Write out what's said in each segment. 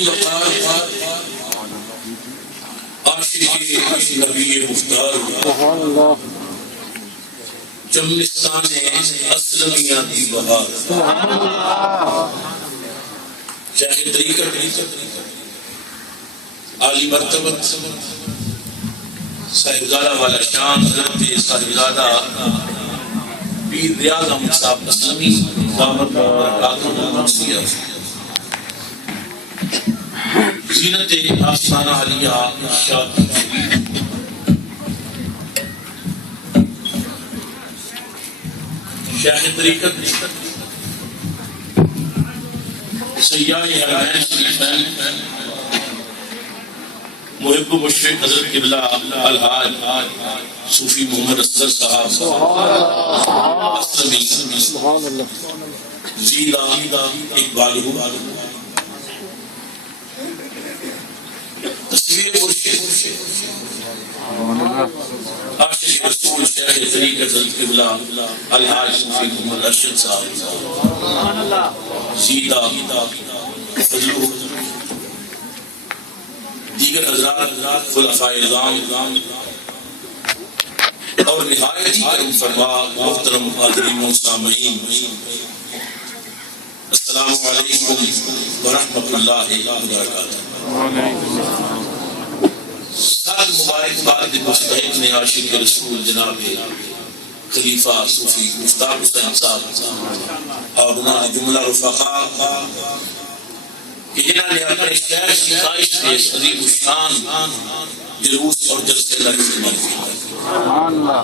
مقام عاشق نبی مختار سبحان اللہ جمستان اسلمیہ دی بہار شیخ طریقت عالی مرتبت صاحبزادہ والا شان حضرت صاحبزادہ پیر ریاض احمد صاحب اسلمی دامت برکاتہ المنصیہ زینت آستانہ علیہ ارشاد شیخ طریقت سیاح حرمین شریفین محب و مشفق حضرت قبلہ الحاج صوفی محمد اصغر صاحب اسلمی سبحان اللہ زیدہ اقبال تصویر مرشد عاشق رسول شیخ طریقت حضرت قبلہ الحاج صوفی محمد ارشد صاحب زیدہ فضلو دیگر حضرات خلفاء اعظام اور نہایت ہی کرم فرما محترم حاضرین و سامعین السلام علیکم ورحمۃ اللہ وبرکاتہ۔ سال مبارکباد مستحق نے عاشق رسول جناب خلیفہ صوفی مفتاح حسین صاحب اور انہوں نے جملہ رفقا کہ جنہوں نے اپنے شہر کی خواہش کے عظیم الشان جلوس اور جلسے کا استعمال کیا۔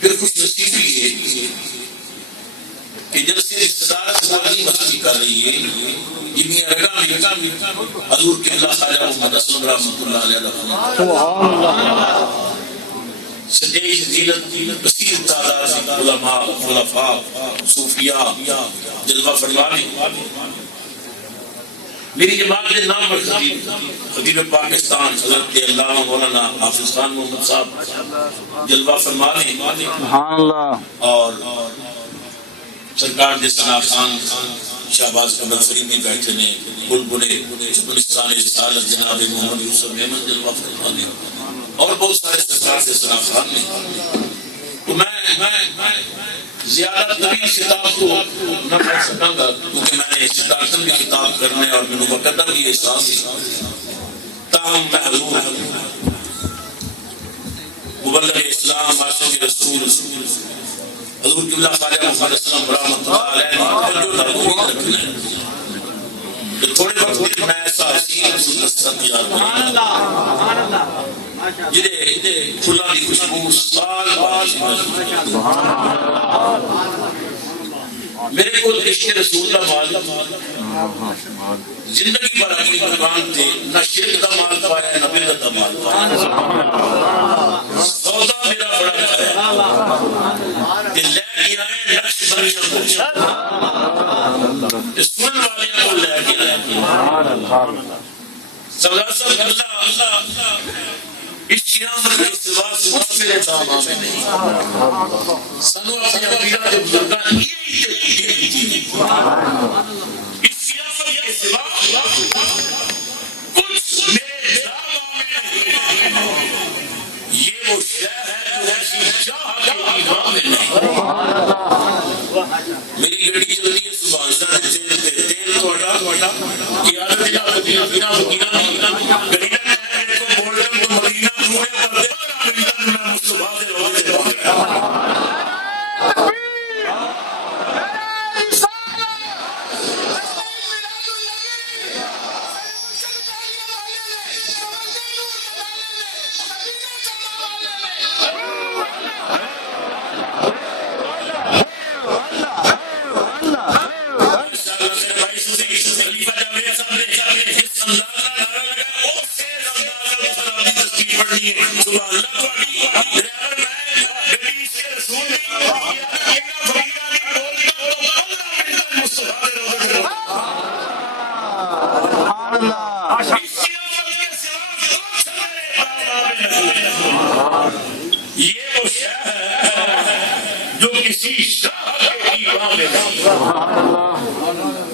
پھر خوش نصیبی ہے کہ جلسے صدارت والی مستی کر رہی ہے جنہیں رگا میں حضور قبلہ خواجہ محمد اسلم رحمۃ اللہ علیہ سجیش زینت بصیر تعداد علماء خلفاء صوفیاء جلوہ فرمانے میری جماعت کے نام پر خطیب پاکستان حضرت علامہ مولانا حافظ خان محمد صاحب جلوہ فرمانے سبحان اللہ اور سرکار دے ثنا خان شہباز قمر فریدی بیٹھے نے بلبلے چپلستان رسالت جناب محمد یوسف احمد جلوہ فرمانے اور بہت سارے سرکار دے ثنا خان نے۔ تو میں زیادہ طویل خطاب تو نہ پڑھ سکاں گا کیونکہ میں نے اسٹارٹن بھی خطاب کرنے اور میں نے مقدم بھی احساس تاہم میں حضور مبلغ اسلام عاشق رسول حضور قبلہ خواجہ محمد اسلم رحمۃ اللہ علیہ تھوڑے وقت میں ایسا جنہیں کھلا دی خوشبو سال میرے کو عشق رسول کا مال زندگی بھر اپنی دکان تھے نہ شرک کا مال پایا نہ بدعت کا مال پایا سودا میرا بڑا ہے کہ لے کے آئے نقش بنیاں کو سنن والے کو لے کے آئے سودا سب اللہ اس قیامت کے سوا کچھ میرے دام میں نہیں سنو اپنے عقیدہ کے بزرگان یہی تقدیر تھی اس قیامت کے سوا کچھ میرے دام میں نہیں یہ وہ شہر ہے جو ایسی جاہ کے ایمان میں نہیں میری گھڑی چلتی ہے صبح تیل توڑا قیادت بنا فقیرہ نہیں گھڑی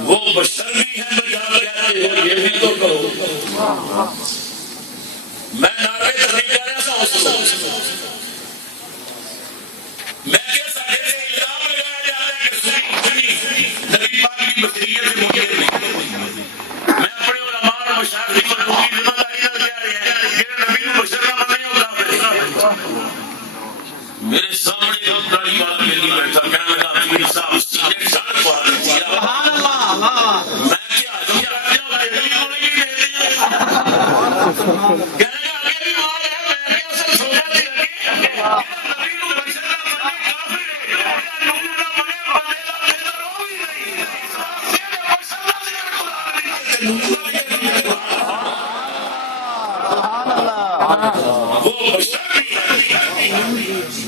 وہ بشر بھی ہے رہے ہو یہ بھی تو کرو. میں نعرے تقریر کر رہا تھا اس کو میں کیا سارے سے الزام لگایا جا رہا ہے کہ سنی نبی پاک کی بشریت سے منکر نہیں. میں اپنے علماء اور مشاہدین کو کی ذمہ داری نہ کہہ رہا ہے کہ نبی کو بشر نہ بننے ہوتا. میرے سامنے ایک بڑی بات میری بیٹھا کہنے لگا امیر صاحب سینے شان کو آنے دیا. میں کیا نبی کو نہیں دے دیا. کہنے لگا آگے بھی مال ہے میں کیا سب سوچا تھی نبی کو بشر نہ بننے کافر ہے نبی نہ بنے بندے کا بہتر ہو بھی نہیں. بشر نہ ذکر وہ بشر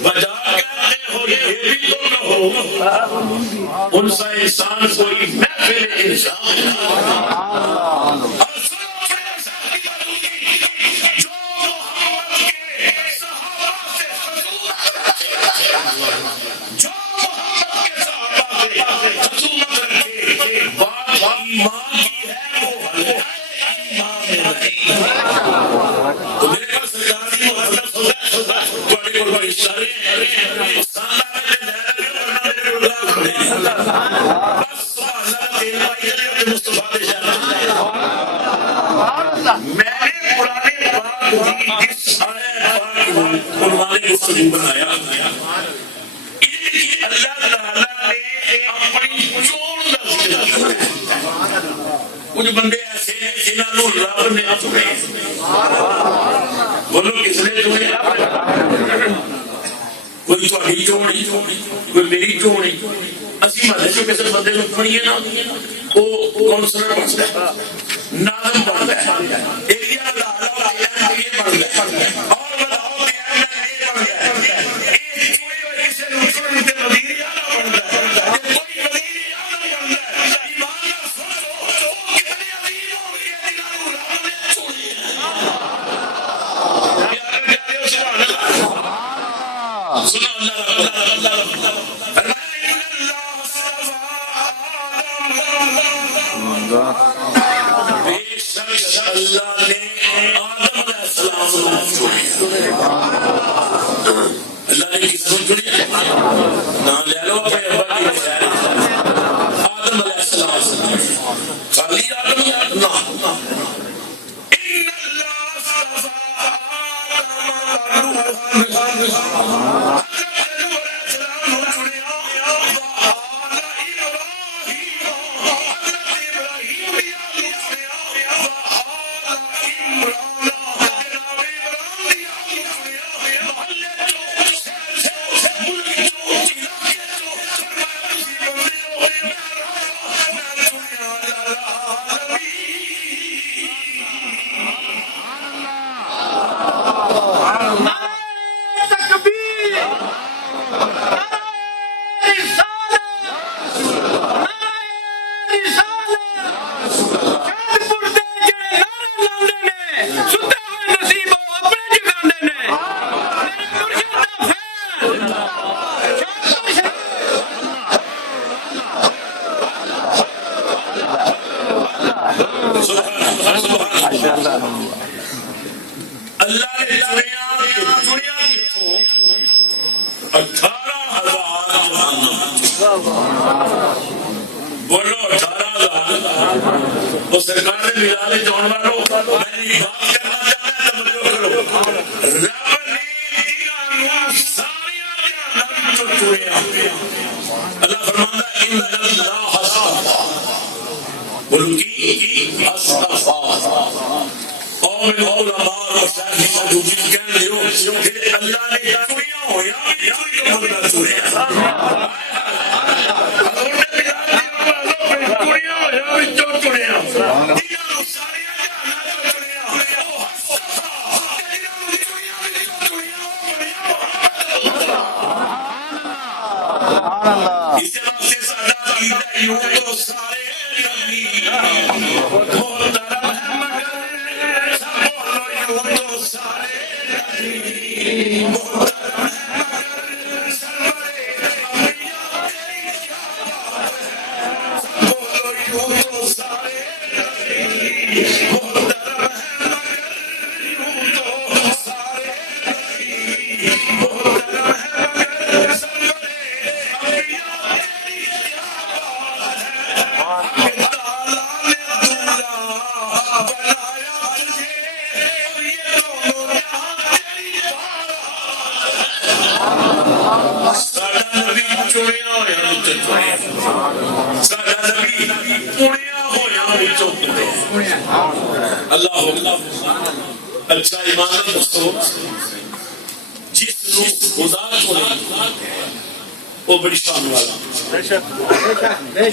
بجا کہتے ہو یہ بھی تو نہ ہو ان سا انسان کوئی محفل انسان جو محمد کے صحابہ سے خصومت رکھے بات ایمان کی ہے وہ حلقہ ایمان نہیں. تو میرے پاس سرکار کی محبت ہوتا ہے بڑی بڑی اشارے ہیں ساندار ہے دہرہ ورنہ میرے اللہ کھڑے بس اللہ تیل پائی جائے مصطفیٰ دے شاہ میں نے قرآن پاک کی جس آیت پاک قرآن گفتگو بنایا ان کی اللہ تعالیٰ نے اپنی چون کا ذکر کیا. کچھ بندے ایسے ہیں جنہوں رب نے چنے. بولو کس نے چنے؟ کوئی تھوڑی چونی کوئی میری چونی اسی محلے چ کسی بندے کو چنیے نا وہ کونسلر بنتا ہے ناظم بنتا ہے ایریا کا یہ بنتا ہے اور بتاؤ یہ بنتا ہے ایک چوری اور کسی دوسرے کے وزیر اعلیٰ بنتا ہے کوئی وزیر اعلیٰ بنتا ہے ایمان کا سن لو کتنے عظیم ہو گئے جنہوں رب نے چنے. پیارے پیارے سبحان اللہ سنا اللہ بے شک اللہ نے آدم علیہ السلام کو چنا. اللہ نے کس کو چنا؟ نام لے لو اپنے ابا کی بجائے آدم علیہ السلام خالی آدم نہ ان اللہ اصطفى آدم اللہ نے دنیا کی 18,000 بولو 18,000 وہ سرکار نے ملا لے جان والوں میں بات کرنا چاہتا ہے توجہ کرو. رب نے دنیا ساری جہنم تو چنیا. اللہ فرماتا ہے ان اللہ اصطفیٰ بولو کی اصطفیٰ اور علماء اور مشاہدین موجودین کہنے لگے کہ اللہ نے چنیا ہو یا کوئی تو بندہ چنیا. حضور نے بلال دیا چنیا ہو یا وچوں چنیا دنیا ساری جہنم تو چنیا او اصطفیٰ دنیا چنیا سبحان اللہ. اس واسطے ساڈا عقیدہ یوں تو سارے نبی محترم ہے مگر سب بولو یوں تو سارے نبی محترم ہے مگر سرورے انبیاء اچھا ایمان دوستو جس نو خدا چنے وہ بڑی شان والا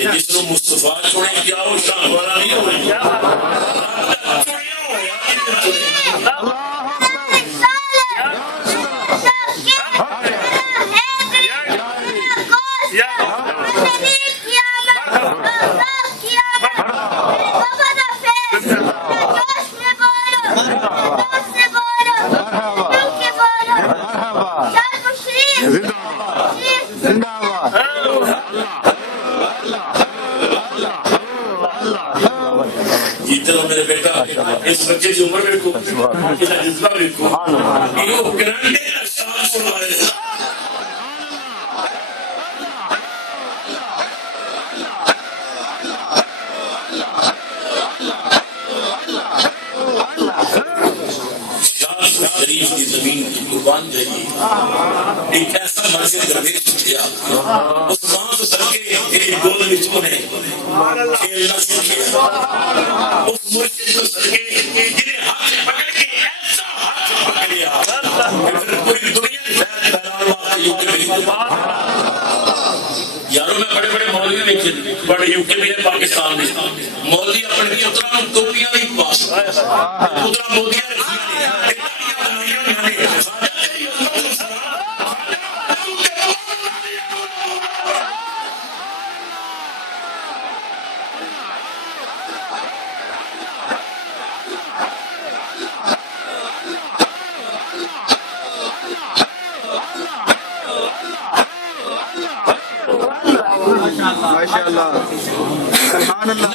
جس نو مصطفیٰ چنے کیا وہ شان والا نہیں ہوئے اس بچے کی عمر دیکھو اس کا جذبہ دیکھو یہ گرانڈے اشعار سنا رہے ہیں شریف کی زمین کی قربان جائیے ایک ایسا مرکز درویش کیا اس وہاں تو سر کے ایک گول بچوں نے کھیلنا سیکھے اس مرکز کو سر کے جنہیں ہاتھ پکڑ کے ایسا ہاتھ پکڑیا پھر پوری دنیا کی شاید پہلان وہاں یو کے بھی یاروں میں بڑے بڑے مولوی دیکھے بڑے یو کے بھی ہے پاکستان میں مولوی اپنے بھی اتنا ٹوپیاں نہیں پاس اتنا مودیاں رکھیاں ماشاءاللہ سبحان اللہ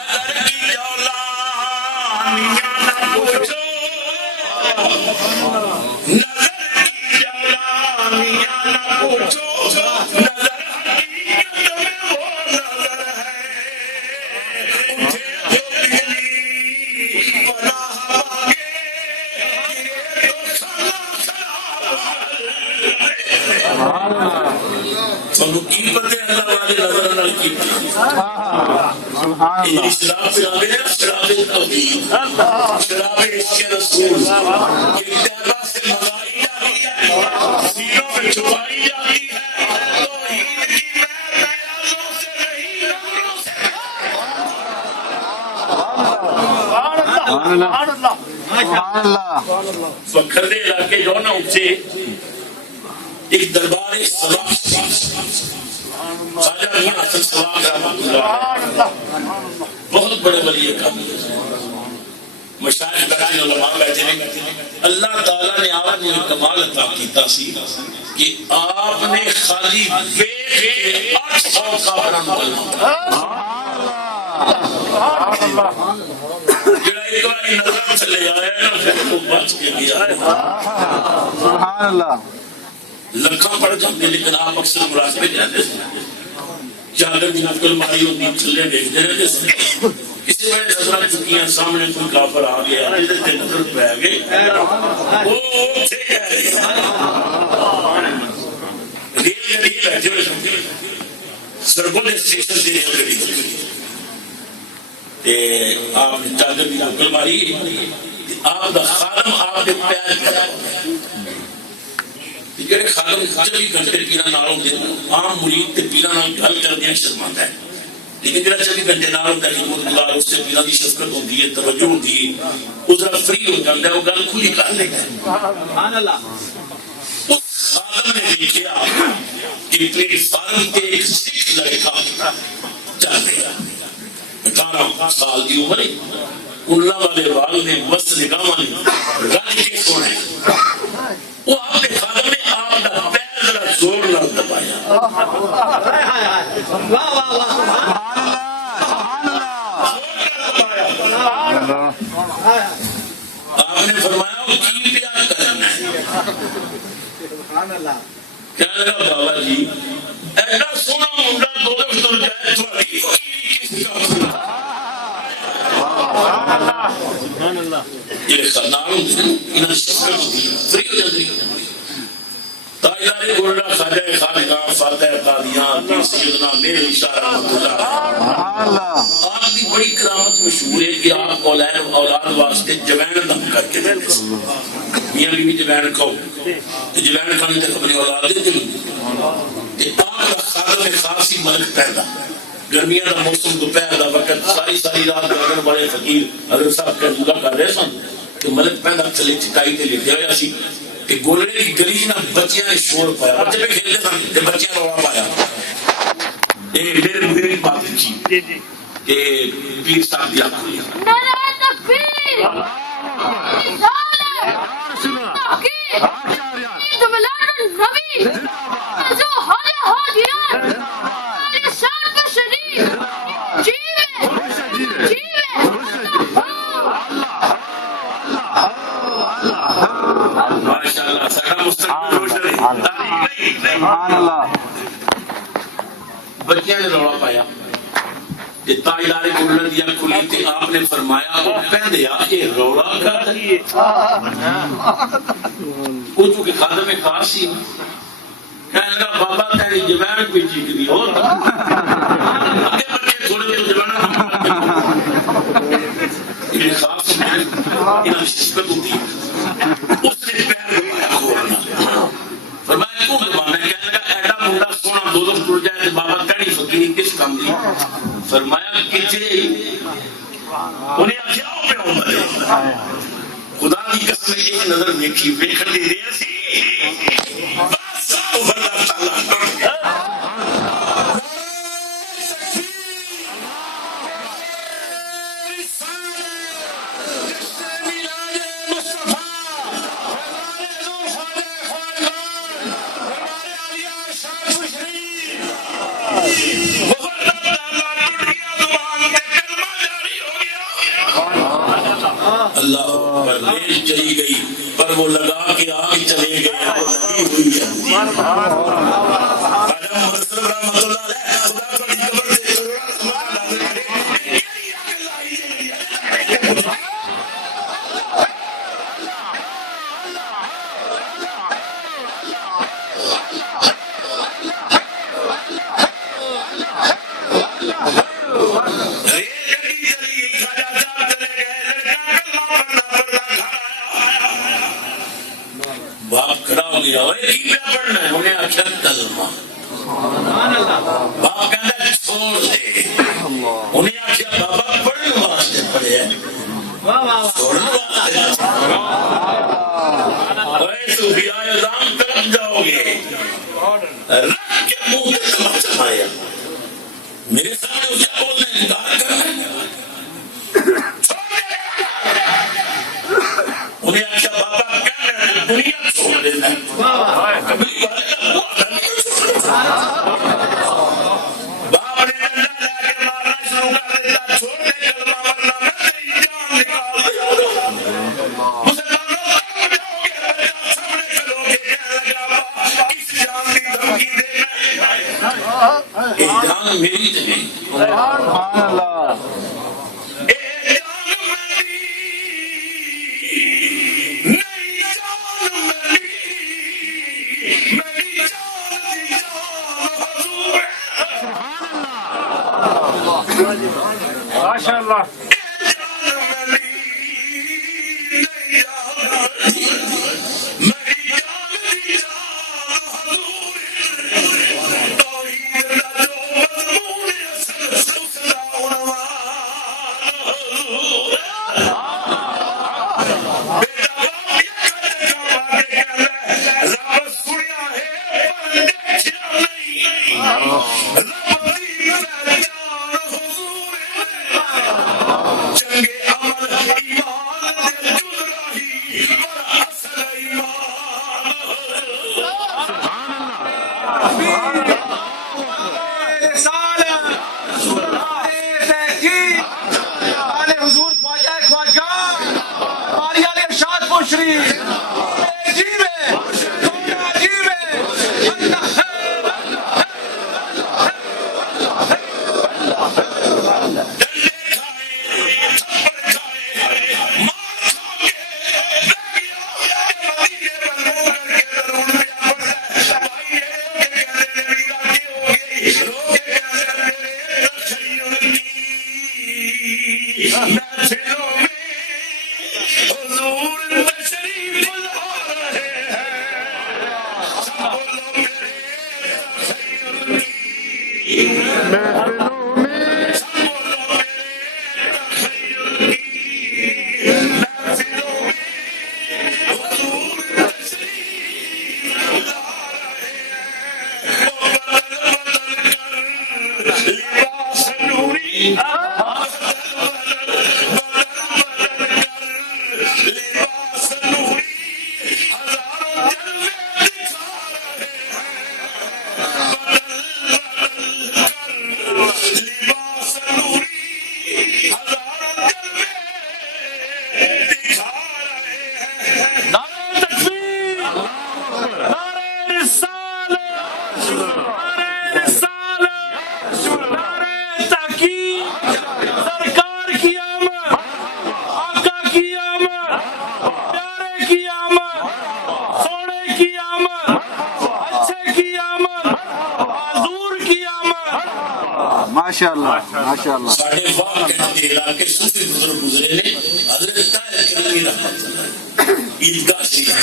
شراب پلاوے نا شراب توحید شراب عشق رسول ایک طیبہ سے مزائی جاتی ہے سینوں میں چھپائی جاتی ہے توحید کی بیانوں سے نہیں نوروں سے سبحان اللہ فکردے علاقے جو نا اچھے ایک دربار سبا خواجہ میاں حسن سواگ رحمۃ اللہ بہت بڑے ولی کامل مشاہد بیٹھے علماء بیٹھے ہیں اللہ تعالیٰ نے آپ کو ایک کمال عطا کیتا سی کہ آپ نے خالی ویکھ کے 800 کافراں نوں جڑا ایک باری نظر چلے آیا نا پھر وہ بچ کے گیا سبحان اللہ لکھاں پڑھ جاتے لیکن آپ اکثر مراقبے جاتے ہیں چادر کی نقل ماری ہوتی چلے دیکھتے رہتے ہیں کسی بڑے نظریں چکیاں سامنے کوئی کافر آ گیا ادھر سے نظر پہ گئے وہ تھے ریل گڈی بیٹھے ہوئے سڑکوں کے اسٹیشن سے ریل گڈی آپ نے چادر کی نقل ماری آپ دا خادم آپ کے پیار کرا جڑے خادم 24 گھنٹے پیرا نال ہوندے عام مرید تے پیرا نال گل کردیاں شرماندا ہے لیکن جڑا 24 گھنٹے نال ہوندا ہے خدمت گزار اس سے پیرا دی شفقت ہوندی ہے توجہ ہوندی ہے ادھر فری ہو جاندا ہے وہ گل کھلی کر لیتا ہے سبحان اللہ اس خادم نے دیکھا کہ پلیٹ فارم تے ایک سکھ لڑکا چل رہا 18 سال کی عمر ہے اللہ والے وال نے مست نگاہاں نے رنگ کے سونے وہ آپ نے خادم نے آپ دا پیر ذرا زور نہ دبایا سبحان اللہ سبحان اللہ آپ نے فرمایا وہ کی پیار کرنا ہے. کہنے لگا بابا جی ایڈا سونا منڈا دو دفعہ تر جائے تھوڑی فقیری کس کا یہ خنار انہیں شکر ہوئی فری ہو جاتی. تاجدار گولڈا خواجہ خانقاہ فاتح قادیان پیر سیدنا میرے اشارہ رحمۃ اللہ. آپ کی بڑی کرامت مشہور ہے کہ آپ اولاد واسطے جوین دم کر کے دیتے ہیں. میاں بیوی جوین کھاؤ تو جوین کھانے تک اپنی اولاد دیتے ہیں. آپ کا خادم خاصی ملک پیدا گرمیاں دا موسم دوپہر دا وقت ساری رات جاگن والے فقیر اگر صاحب کا جوڑا کر رہے سن تو ملک پیدا تھلے چٹائی تے لیٹے ہویا سی کہ گولڑے کی گلی نہ بچیاں نے شور پایا بچے پہ کھیلتے سن کہ بچیاں روڑا پایا. یہ میرے مدیر کی بات لکھی کہ پیر صاحب دیا نعرہ تکبیر بچیاں نے روڑا پایا تاجدار گولڈا دیا کھلی تے آپ نے فرمایا وہ پہندیا کہ روڑا کا وہ چونکہ خادم خاص سی کہنے لگا بابا تیری جوین کوئی چیک دی ہو آگے بچے تھوڑے جو جوان یہ خاص انہیں شکت ہوتی اس نے پیر دبایا کھولنا فرمایا کیوں دبانا ہے کہنے لگا ایڈا منڈا سونا دو ٹر جائے تو بابا تیری فقیری کس کام دی فرمایا کچھے انہیں آخیاؤ پہ عمر ہے خدا کی قسم ایک نظر دیکھی ویکھن دی دیر سی بس اللہ تعالیٰ ٹوٹ گیا. اللہ پر لیش چلی گئی پر وہ لگا کے آگ چلے گئے وہ لگی ہوئی ہے. آدم مرسل رحمت اللہ علیہ خدا کو قبر سے کروڑا باپ کھڑا ہو گیا وہ کی پہ پڑھنا ہے انہیں آخیا کلمہ. باپ کہتا ہے چھوڑ دے انہیں آخیا بابا پڑھنے واسطے پڑھے ہیں چھوڑنے واسطے صوفیاء اعظام طرف جاؤ گے رکھ کے منہ پہ تمچا ماریا میرے سامنے اسے بولنے انکار کرنا انہیں آخیا بابا کہنا دنیا چھوڑ دینا کبھی والے کا ہوا باپ نے ڈنڈا لا کے مارنا شروع کر دیتا چھوڑ دے کلمہ ورنہ میں تیری جان نکال دیا. مسلمانوں کب جاؤ گے بچہ سامنے کھلو گے کہنے لگا کس جان کی دھمکی دینا یہ جان میری نہیں سبحان اللہ شریف عجیب ہے عجیب ہے اللہ ماشاءاللہ ساڑھے واہ کے علاقے صوفی بزرگ گزرے نے حضرت طاہر کریمی رحمت اللہ عیدگاہ شریف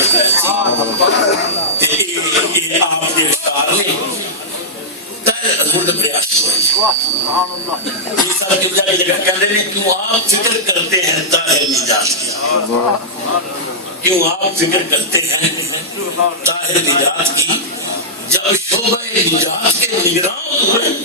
تے یہ آپ کے اشعار نے طاہر حضور نے بڑے عاشق ہوئے یہ سب کی وجہ جگہ کہتے ہیں کیوں آپ فکر کرتے ہیں طاہر نجات کی کیوں آپ فکر کرتے ہیں طاہر نجات کی جب شعبہ نجات کے نگران ہوئے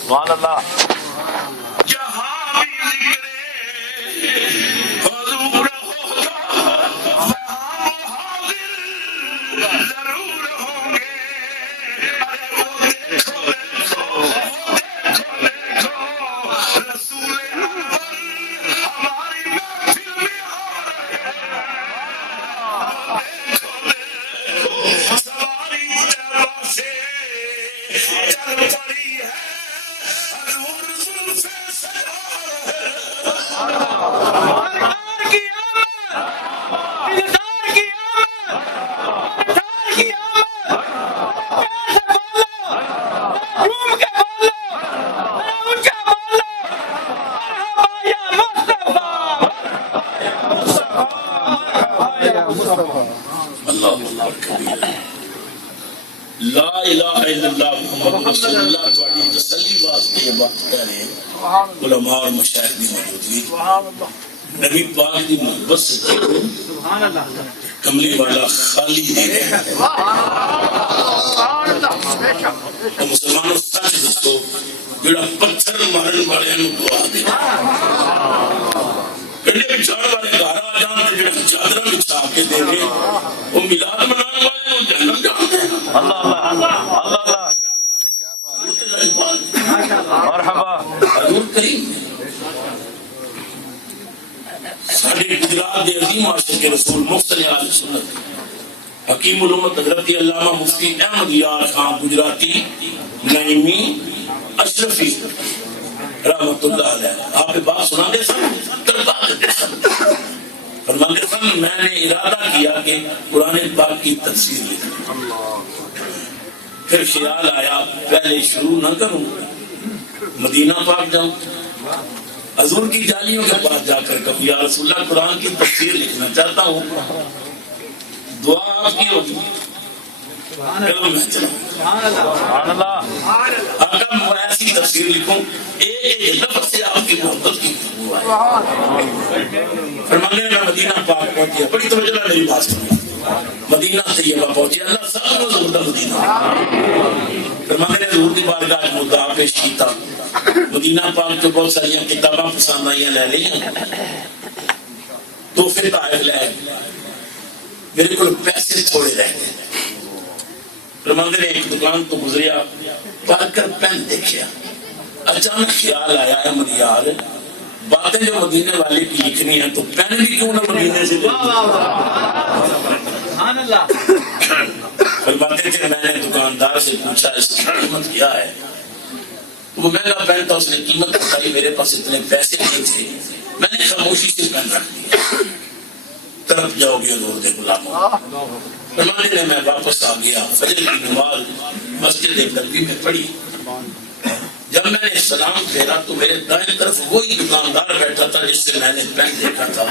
سبحان اللہ لا الہ الا اللہ محمد رسول اللہ تواڈی تسلی واسطے یہ بات کہہ رہے ہیں علماء اور مشائخ کی موجودگی نبی پاک کی محبت سے سبحان اللہ کملی والا خالی ہے تو مسلمانوں سچ دسو جڑا پتھر مارن والے نو دعا دے کنڈے بچھاڑ والے گھر آ جان تے جڑے چادر بچھا کے دے دے وہ میلاد منانے والے نو جہنم جان دے اللہ اللہ اللہ مرحبا حضور کریم ساڑھے گجرات دے عظیم عاشق رسول محسن علیہ سنت حکیم الامت حضرت علامہ مفتی احمد یار خان گجراتی نعیمی اشرفی رحمت اللہ علیہ آپ بات سنا دے سن میں نے ارادہ کیا کہ قرآن پاک کی تفسیر لکھوں. پھر خیال آیا پہلے شروع نہ کروں, مدینہ پاک جاؤں, حضور کی جالیوں کے پاس جا کر کہوں یا رسول اللہ قرآن کی تفسیر لکھنا چاہتا ہوں, دعا آپ کی ہوگی. میں چلا آقا میں ایسی تفسیر لکھوں ایک لفظ سے آپ کی محبت کی خوشبو آئے. فرمانے میں مدینہ پاک پہنچیا, بڑی توجہ نہ میری بات سنی, مدینہ طیبہ پہنچیا, اللہ سب کو زبردہ مدینہ. فرمانے نے حضور کی بارگاہ مدعا پیش کیتا, مدینہ پاک تو بہت ساری کتاباں پسند آئیاں لے لیں, تحفے تحائف لے, میرے کو پیسے تھوڑے رہ گئے. فرماندے نے ایک دکان تو گزریا, پڑھ کر پین دیکھیا, اچانک خیال آیا احمد یار باتیں جو مدینے والے کی لکھنی ہیں تو پین بھی کیوں نہ مدینے سے فرماتے تھے. میں نے دکاندار سے پوچھا اس کی قیمت کیا ہے, وہ مہنگا پین تھا, اس نے قیمت بتائی, میرے پاس اتنے پیسے نہیں تھے, میں نے خاموشی سے پین رکھ دیا. طرف جاؤ گے حضور دے غلاموں. فرمانے نے میں واپس آ گیا, فجر کی نماز مسجد نبوی میں پڑھی. جب میں نے سلام پھیرا تو میرے دائیں طرف وہی دکاندار بیٹھا تھا جس سے میں نے پین دیکھا تھا.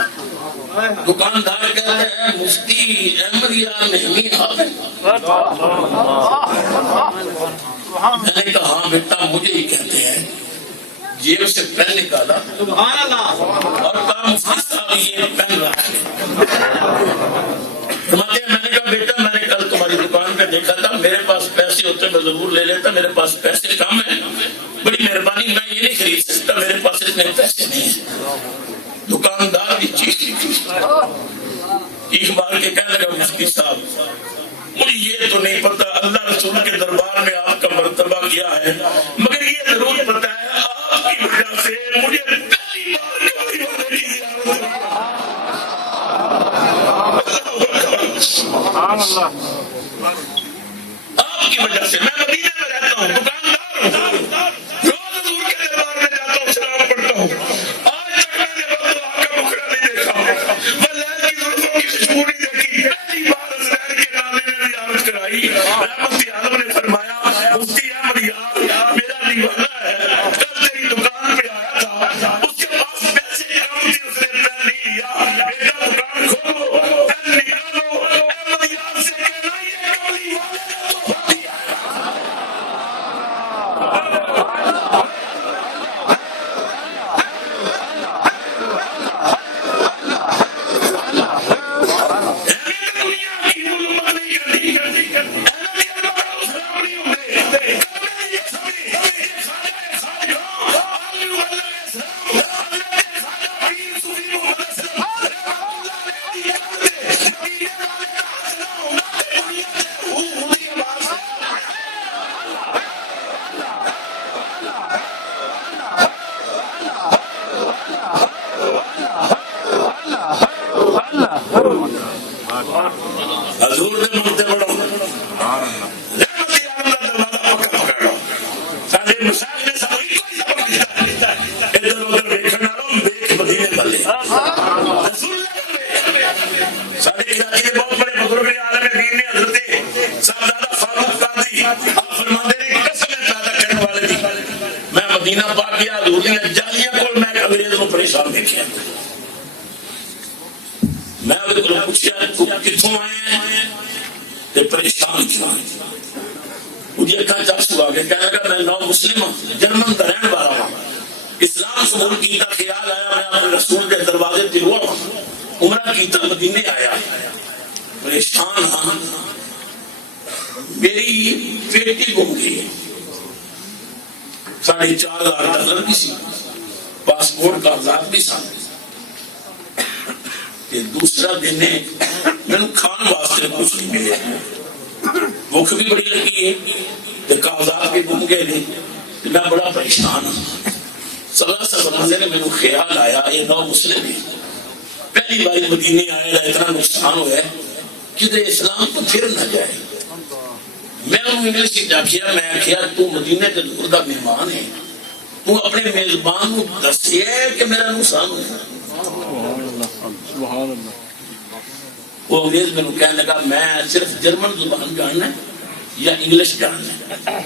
دکاندار کہتا ہے مفتی احمد یار مہمی آپ ہیں؟ میں نے کہا ہاں بیٹا مجھے ہی کہتے ہیں. جیب سے پین نکالا اور کہا مفتی صاحب یہ پین رکھے. فرماتے ہیں میں نے کہا بیٹا میں نے کل تمہاری دکان پہ دیکھا تھا, میرے پاس پیسے ہوتے میں ضرور لے لیتا, میرے پاس پیسے کم ہیں, بڑی مہربانی میں یہ نہیں خرید سکتا, میرے پاس اتنے پیسے نہیں ہیں. دکاندار بھی چیخ بار کے کہنے لگا مفتی صاحب مجھے یہ تو نہیں پتا اللہ رسول کے دربار میں آپ کا مرتبہ کیا ہے, مگر یہ ضرور پتا ہے آپ کی وجہ سے مجھے پہلی بار کبھی والے کی زیارت آپ کی وجہ سے. میں مدینے میں رہتا ہوں, دکاندار ہوں, روز حضور کے دربار میں جاتا ہوں, سلام پڑھتا ہوں. آج تک میں نے آپ کا مکھڑا نہیں دیکھا, میں لہر کی زلفوں کی خوشبو نہیں دیکھی. پہلی بار حسین کے نانے نے زیارت کرائی. رحمت عالم نے فرمایا مفتی احمد یار میرا دیوانہ ہے, کل تیری دکان پہ آیا تھا, اس کے پاس پیسے کم تھے, اس نے پین نہیں لیا. بیٹا دکان کھولو, پین نکالو, احمد یار سے کہنا یہ کملی والے نے تحفہ دیا. حضور نے مرتے بڑھو رحمت عالم کا دروازہ پکا پکڑو. سارے مسائل نے سب کوئی سبق دیتا ہے, ادھر ادھر دیکھنا رہو, دیکھ مدینے والے رسول اللہ. سارے کراچی کے بہت بڑے بزرگ عالم دین نے حضرت صاحبزادہ فاروق قاضی آپ فرماتے ہیں قسم پیدا کرنے والے دی, میں مدینہ پاک گیا, حضور نے جالیاں کول میں انگریز کو پریشان دیکھا. میں انہیں کو پوچھا کتوں آئے ہیں تے پریشان کیوں آئے. مجھے اکھا چاسو آگے کہنے لگا میں نو مسلم ہوں, جرمن کا رہن والا ہوں, اسلام قبول کیتا, خیال آیا میں اپنے رسول کے دروازے پہ ہوا, عمرہ کیتا, مدینے آیا, پریشان ہاں. میری بیٹی گم گئی, $4,500 بھی سی, پاسپورٹ کاغذات بھی ساتھ. یہ دوسرا دن ہے, میں کھان واسطے کچھ نہیں ملے, بھوک بھی بڑی لگی ہے, کاغذات بھی گم گئے تھے, میں بڑا پریشان ہوں. صلاح سمجھنے میں میرے خیال آیا یہ نو مسلم ہے, پہلی بار مدینے آئے گا, اتنا نقصان ہوا ہے کہ اسلام تو پھر نہ جائے. میں انہوں انگلش کی جاکیا, میں کیا تو مدینے کے دور کا مہمان ہے, تو اپنے میزبان کو دسے کہ میرا نقصان ہوا ہے. وہ انگریز میں کہنے لگا میں صرف جرمن زبان جاننا ہے یا انگلش جاننا ہے؟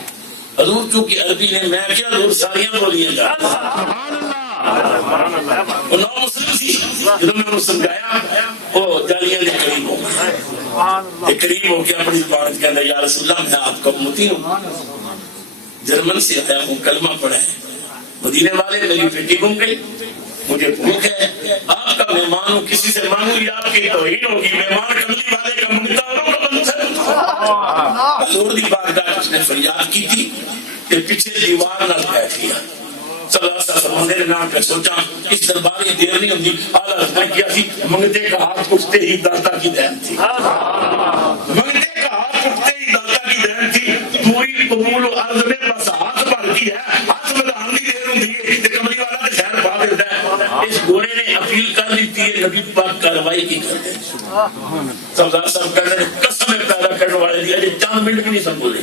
حضور چونکہ عربی نے میں کیا حضور ساریاں بولیاں جاننا. وہ نو مسلم سی جب میں انہوں سمجھایا وہ جالیاں دے قریب ہو گئے. قریب ہو کے اپنی زبان کہنا یا رسول اللہ میں آپ کا امتی ہوں, جرمن سے آیا ہوں, کلمہ پڑھا ہے. مدینے والے میری بیٹی گم گئی, مجھے بھوک ہے, آپ کا مہمان ہوں, کسی سے مانگوں گی آپ کی توہین ہوگی. مہمان کملی والے کا منگتا اوروں کا بنتا. حضور دی بارگاہ اس نے فریاد کی تھی کہ پیچھے دیوار نہ بیٹھ گیا. صلی اللہ علیہ وسلم نے نام پہ سوچا اس دربار کی دیر نہیں ہوتی. اعلیٰ حضرت کیا تھی, منگتے کا ہاتھ اٹھتے ہی داتا کی دین تھی. منگتے کا ہاتھ اٹھتے ہی داتا کی دین تھی. پوری قبول و عرض میں بس ہاتھ بھرتی ہے, ہاتھ میں دہانی دیر ہوتی ہے. کملی والا تو خیر پا دیتا ہے. اس گھوڑے نے اپیل کر دی تھی نبی پاک کاروائی کی کرتے ہیں. سردار صاحب کہنے نے قسم پیدا کرنے والے دیا جو چند منٹ بھی نہیں سنبھولے.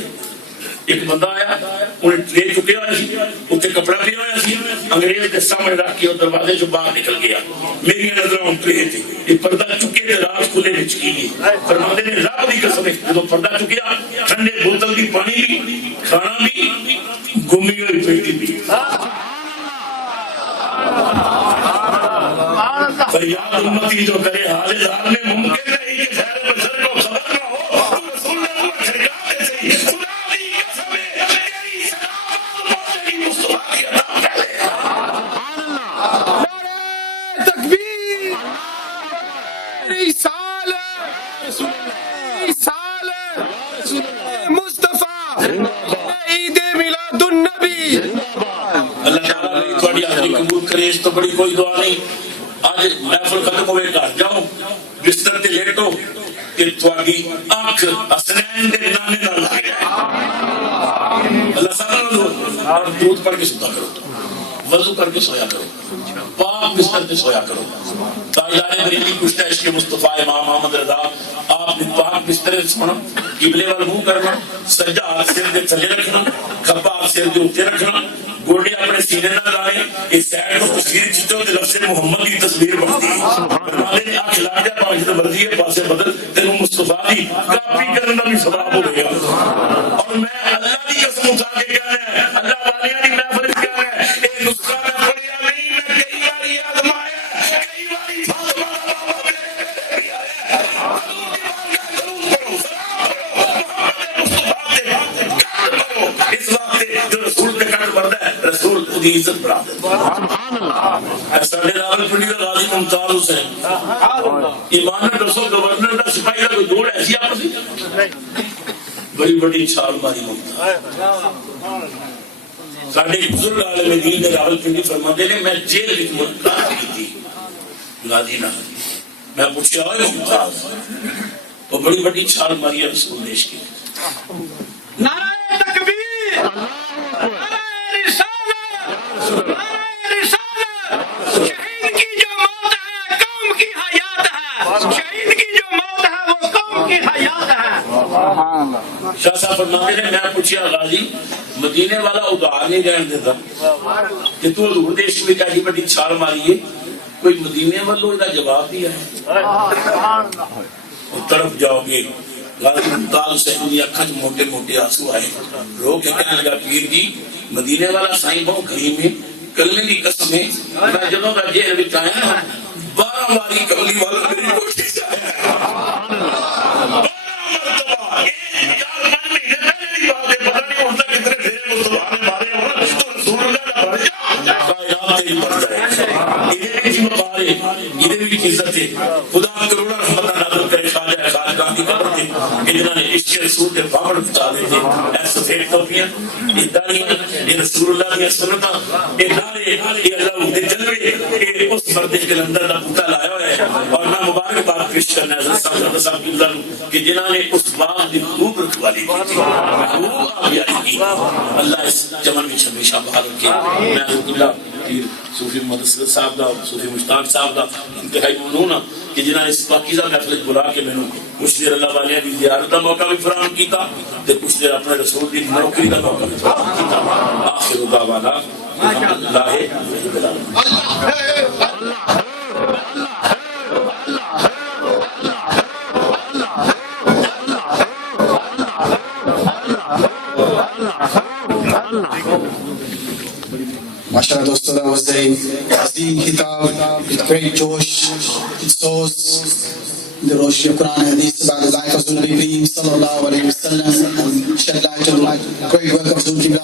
ایک بندہ آیا, انہیں لے چکے ہوئے سی, اتنے کپڑا پیا ہوا سی, انگریز کے سامنے رکھ کے دروازے سے باہر نکل گیا. میری نظروں ان پہ تھی, یہ پردہ چکے تھے, رات کھلے بچ کی گئی. فرماتے نے رب دی قسم ہے جب پردہ چکیا ٹھنڈے بوتل کی پانی بھی, کھانا بھی, گمی ہوئی پیٹی بھی. فریاد امتی جو کرے حال حال میں ممکن نہیں کہ خیر بشر کو خبر نہ ہو. تو رسول نے وہ خرگاہ دے سے خدا دی قسم ہے تیری سلام پہنچے گی مصطفیٰ کی عطا پہلے. نعرہ تکبیر, رسالت مصطفیٰ, عید میلاد النبی. اللہ تعالیٰ نے تھوڑی حاضری قبول کرے. اس تو بڑی کوئی دعا نہیں. آج محفل ختم ہوئے گھر جاؤ, بستر تے لیٹو کہ تھوڑی آنکھ حسنین دے نانے نہ لگ جائے. اللہ سبحانہ دو اور دودھ پڑھ کے سوتا کرو, وضو کر کے سویا کرو, پاک بستر تے سویا کرو. تاجدار بریلی پوچھتا ہے عشق مصطفیٰ امام محمد رضا, آپ نے پاک بستر سے سونا, قبلے وال منہ کرنا, سجدہ ہاتھ سر دے تھلے رکھنا, کھپا ہاتھ سر دے اوپر رکھنا, گوڑے اپنے سینے نہ لائیں. اس سائڈ کو تصویر چچو تے لفظ محمد کی تصویر بڑھتی ہے. فرماتے ہیں آنکھ لاگ جا پانچ تو مرضی ہے پاسے بدل تینوں مصطفیٰ دی کاپی کرنا بھی ثواب ہو گیا. اور میں اللہ کی قسم اٹھا کے کہنا ہے, اللہ والیاں دی محفل کہنا ہے, اے نسخہ میں پڑھیا نہیں, میں کئی باری آزمایا, کئی باری فاطمہ کا بابا میرے بھی آیا. حضور کی بارگاہ ضرور پڑھو, سلام پڑھو, محمد مصطفیٰ تے کار کرو. اس وقت جو رسول کے کار بڑھتا ہے رسول خود ہی عزت بڑھا دیتا ہے. ساڈے راول پنڈی کا غازی ممتاز حسین ایمان نے دسو گورنر کا سپاہی کا کوئی دوڑ ایسی آپس بڑی بڑی چھال ماری ممتاز. ساڈے بزرگ عالم دین نے راول پنڈی فرماتے نے میں جیل وچ ملاقات کی تھی غازی نال, میں پوچھا ہوئے ممتاز وہ بڑی بڑی چھال ماری ہے رسول دیش کی. نعرہ تکبیر, نعرہ رسالت, نعرہ رسالت. شہید کی جو موت ہے قوم کی حیات ہے, شہید کی جو موت ہے وہ قوم کی حیات ہے. شاہ صاحب فرماتے ہیں میں پوچھا غازی مدینے والا ادھار نہیں رہن دیتا کہ تو حضور دیش میں کہی بڑی چھال ماری ہے, کوئی مدینے والوں کا جواب دیا ہے. طرف جاؤ گے غازی ممتاز حسین کی اکھاں وچ موٹے موٹے آنسو آئے, رو کے کہنے لگا پیر جی مدینے والا سائیں بہت کریم ہے, کلے دی قسم ہے, میں جدوں دا جیل وچ آیا نا 12 باری کملی والا میری کوٹھی سے آیا. 12 مرتبہ یار من مہینے پہلے دی بات ہے, پتہ نہیں ہن تک کتنے پھیرے مصطفیٰ نے مارے ہون, تو رسول اللہ دا بڑھ جا کائنات تیری بڑھ جائے. ادھر بھی وقار ہے, ادھر بھی عزت ہے. خدا کروڑا رحمت نازل کرے خواجہ خاجگاہ کی قبر تے کہ جنہاں نے عشق رسول کے بابڑ بچا دیتے. اے سفید ٹوپیاں, یہ داڑیاں, یہ رسول اللہ کی سنتاں, یہ نعرے, یہ اللہ دے جلوے, یہ اس مرد جلندر دا بوٹا لایا ہوا ہے. اور میں مبارکباد پیش کرنا ہے حضرت صاحب کی اللہ کہ جنہاں نے اس باغ کی خوب رکھوالی کی تھی, خوب آبیاری کی. اللہ اس چمن میں ہمیشہ باہر رکھے. میں الحمدللہ پیر صوفی محمد اسد صاحب دا, صوفی مشتاق صاحب دا انتہائی ممنون ہاں کہ جنہاں نے اس پاکیزہ محفل بلا کے میں کچھ دیر اللہ والیاں دی زیارت کا موقع بھی فراہم کیتا تے کچھ دیر اپنے رسول کی نوکری کا موقع بھی فراہم کیتا. آخر دعوانا الحمدللہ رب العالمین. MashaAllah, dosto, that was the Azim Kitab with great Josh. It shows the Rosh Quran Hadith about the life of Rasul Kareem sallallahu alayhi wa sallam and shed light on the great work of Rasul Qibla